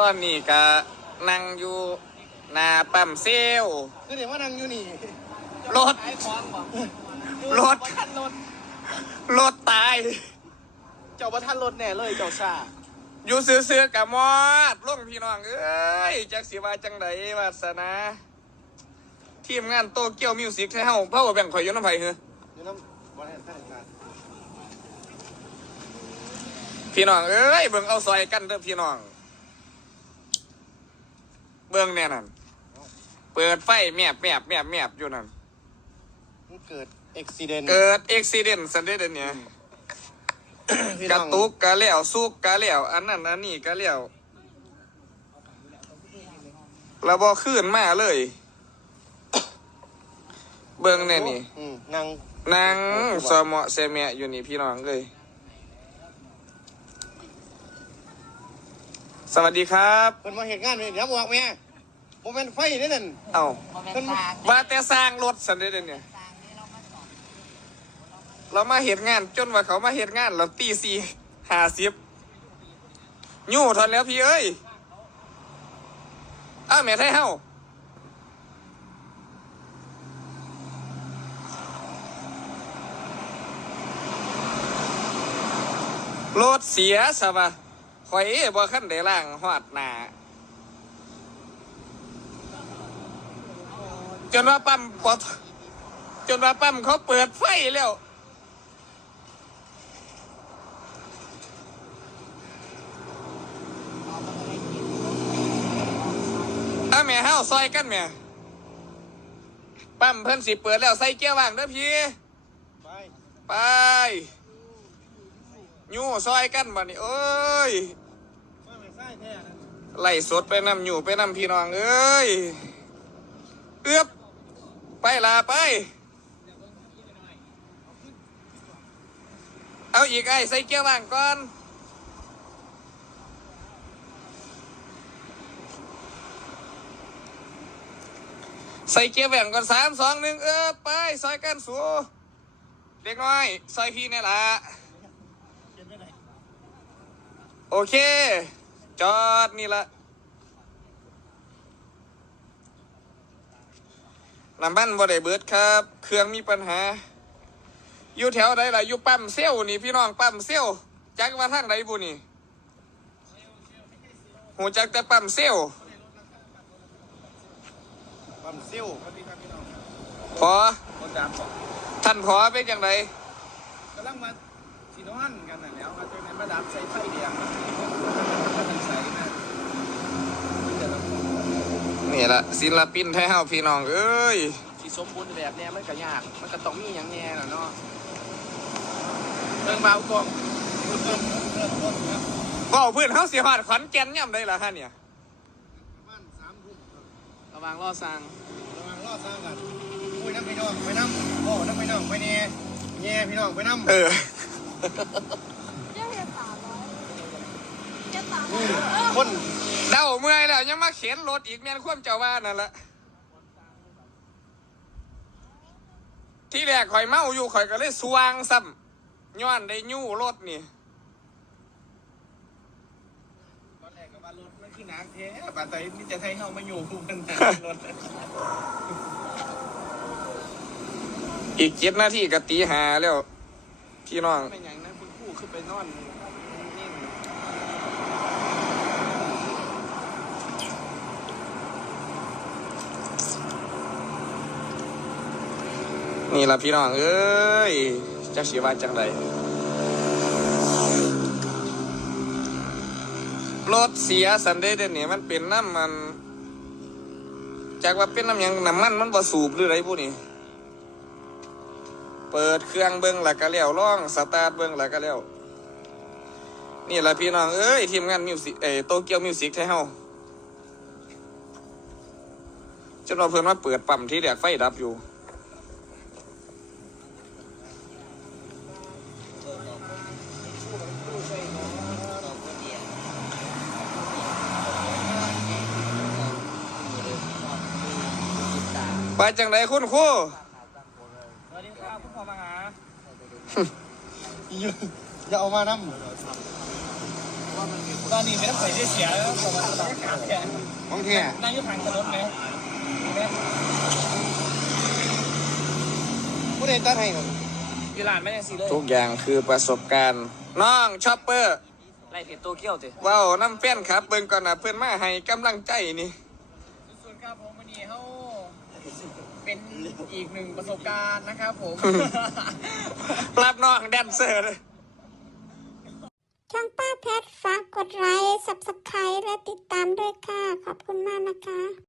ตอนนี้ก็นั่งอยู่หน้าปั๊มเซลลคือเดี๋ยวว่านั่งอยู่นี่รถขายของบ่รถ บ่ทันรถ รถตาย เจ้าบ่ทันรถแน่เลยเจ้าชาอยู่ซื้อๆกับมอดลงพี่น้องเอ้ยจักสิว่าจังใดวาสนา ทีมงานโตเกียวมิวสิกให้เฮาเพ่อแบ่งข่อยอยู่น้ำไผเหรออยู่น้ำวันแห่งท่านการพี่น้องเอ้ยเบิ่งเอาซอยกันเด้อพี่น้องเบิ่งแน่นั่นเปิดไฟแมบแมบแมบแมบอยู่นั่นมันเกิดอุบิเหตุเกิดอุบิเหตุสันเดเดยวเนี่ยพี่กน้ระองตุกกะแล้วสุกกะแล้วอันนั้นอันนี้กะแล้วเราบอขึ้นมาเลย เบิ่งแน่นี่อืมนั่งนางสมอเสเมะอยู่นี่พี่น้องเลยสวัสดีครับเพิ่นมาเหตุงานนี่เดี๋ยวบอกแม่โมเมนไฟนี่นั่นเอ้าบ่แม่นสร้างว่าแต่สร้างรถสันเดเดยวเนี่ย สร้างนี่เรามาสอนเรามาเหตุงานจนว่าเขามาเหตุงานเราตีสี่ห้าสิบยู่ทอนแล้วพี่เอ้ยอ้าวแม่ไทยเฮารถเสียสบะข่อยบ่ขั้นได้ล่างหอดหนา จนว่าปั๊มปตจนว่าปั๊มเขาเปิดไฟแล้วเอาแม่เฮาซอยกันแม่ปั๊มเพิ่นสิเปิดแล้วใส่เกียร์ว่างเด้อพี่ไปไปยู่ซอยกันบ่นี่เอ้ยไม่ไม่ใช่แท้นะไล่สดไปนำอยู่ไปนำพี่น้องเอ้ยเอื้อบ ไปลาไป เอาอีกไอ้ใส่เกียร์ว่างก่อน ใส่เกียร์แหว่งก่อนสามสองหนึ่งเออไปซอยกันสูเด็กน้อยซอยพี่นี่แหละโอเค จอดนี่ละ น้ำมันบ่ได้เบิดครับ เครื่องมีปัญหา อยู่แถวใดล่ะอยู่ปั๊มเซลลนี่พี่น้องปั๊มเซลลจักว่าทางใดบุนี่หูจักแต่ปั๊มเซลลปั๊มซิ่วพอคนตามบอกท่านพอเป็นอย่างไรกำลังมาสินอนกันน่ะแล้วมาจนในมาดับใส่ไฟแดงนะมันใส่นะเดี๋ยวเรา นี่ ละศิลปินไทยเฮาพี่น้องเอ้ยสิสมบูรณ์แบบเนี้ยมันก็ยาก มันก็ต้องมีอย่างแน่น่ะเนาะเบิ่งมาเอากล้องก็เพื่อนเฮาสิฮอดขอนแก่นย่ำได้ล่ะฮะเนี่ยบ้านสามทุ่มระวังล่อสร้างระวังรอดสร้างกันคุยน้ำพี่น้องไปน้ำโอ้น้ำพี่น้องไปเนี่ยแง่พี่น้องไปน้ำเออเจ้าเห็นสามร้อยเจ้าสามอืร้อยมคน เดาเมื่อยแล้วยังมาเข็นรถอีกแม่นความเจ้าว่านั่นละที่แรกข่อยเมาอยู่ข่อยก็เลยสว่างซ้ำย้อนได้ยู่รถนี่ตอนแรกก็ว่ารถมันคือหนักแท้บาดใจนี่จะให้เฮามาอยู่คู่กันนะรถอีกเจ็ดนาทีก็ตีหาแล้วพี่น้อง เป็นอย่างนั้นคุณครู่คือไปนอนนิ่ง นี่ละพี่น้องเอ้ยจักสีว่าจังไรรถเสียสันเดย์เดนี่มันเป็นน้ำมัน จากว่าเป็นน้ำยังน้ำมันมันบ่สูบหรือไรพวกนี้เปิดเครื่องเบิ้งแล้วก็แล้วล่องสตาร์ทเบิ้งแล้วก็แล้วนี่แหละพี่น้องเอ้ยทีมงานมิวสิกเอโตเกียวมิวสิกไทยเฮาจนเราเพิ่นมาเปิดปั๊มที่แดกไฟดับอยู่ ไปจังไดคุณครูๆสวัสดีครับคุณพ่อมาหาอย่าเอามาน้ำตอนนี้ไม่ต้องใส่เสียแล้วสวัสดีครับของแท้นั่งอยู่ทางถนนไหมไหมผู้ใดตัดให้ครับอยู่ร้านไม่ได้สิเลยทุกอย่างคือประสบการณ์ น้องชอปเปอร์ไล่เพจโตเกียวติว้าวน้ำแฟนครับเบิ่งก่อนนะเพื่อนมาให้กำลังใจนี่สุดๆครับผมวันนี้เขา เป็นอีกหนึ่งประสบการณ์นะครับผม รับน้องแดนเซอร์เลยช่องป้าเพชรฝากกดไลค์ subscribe และติดตามด้วยค่ะ ขอบคุณมากนะคะ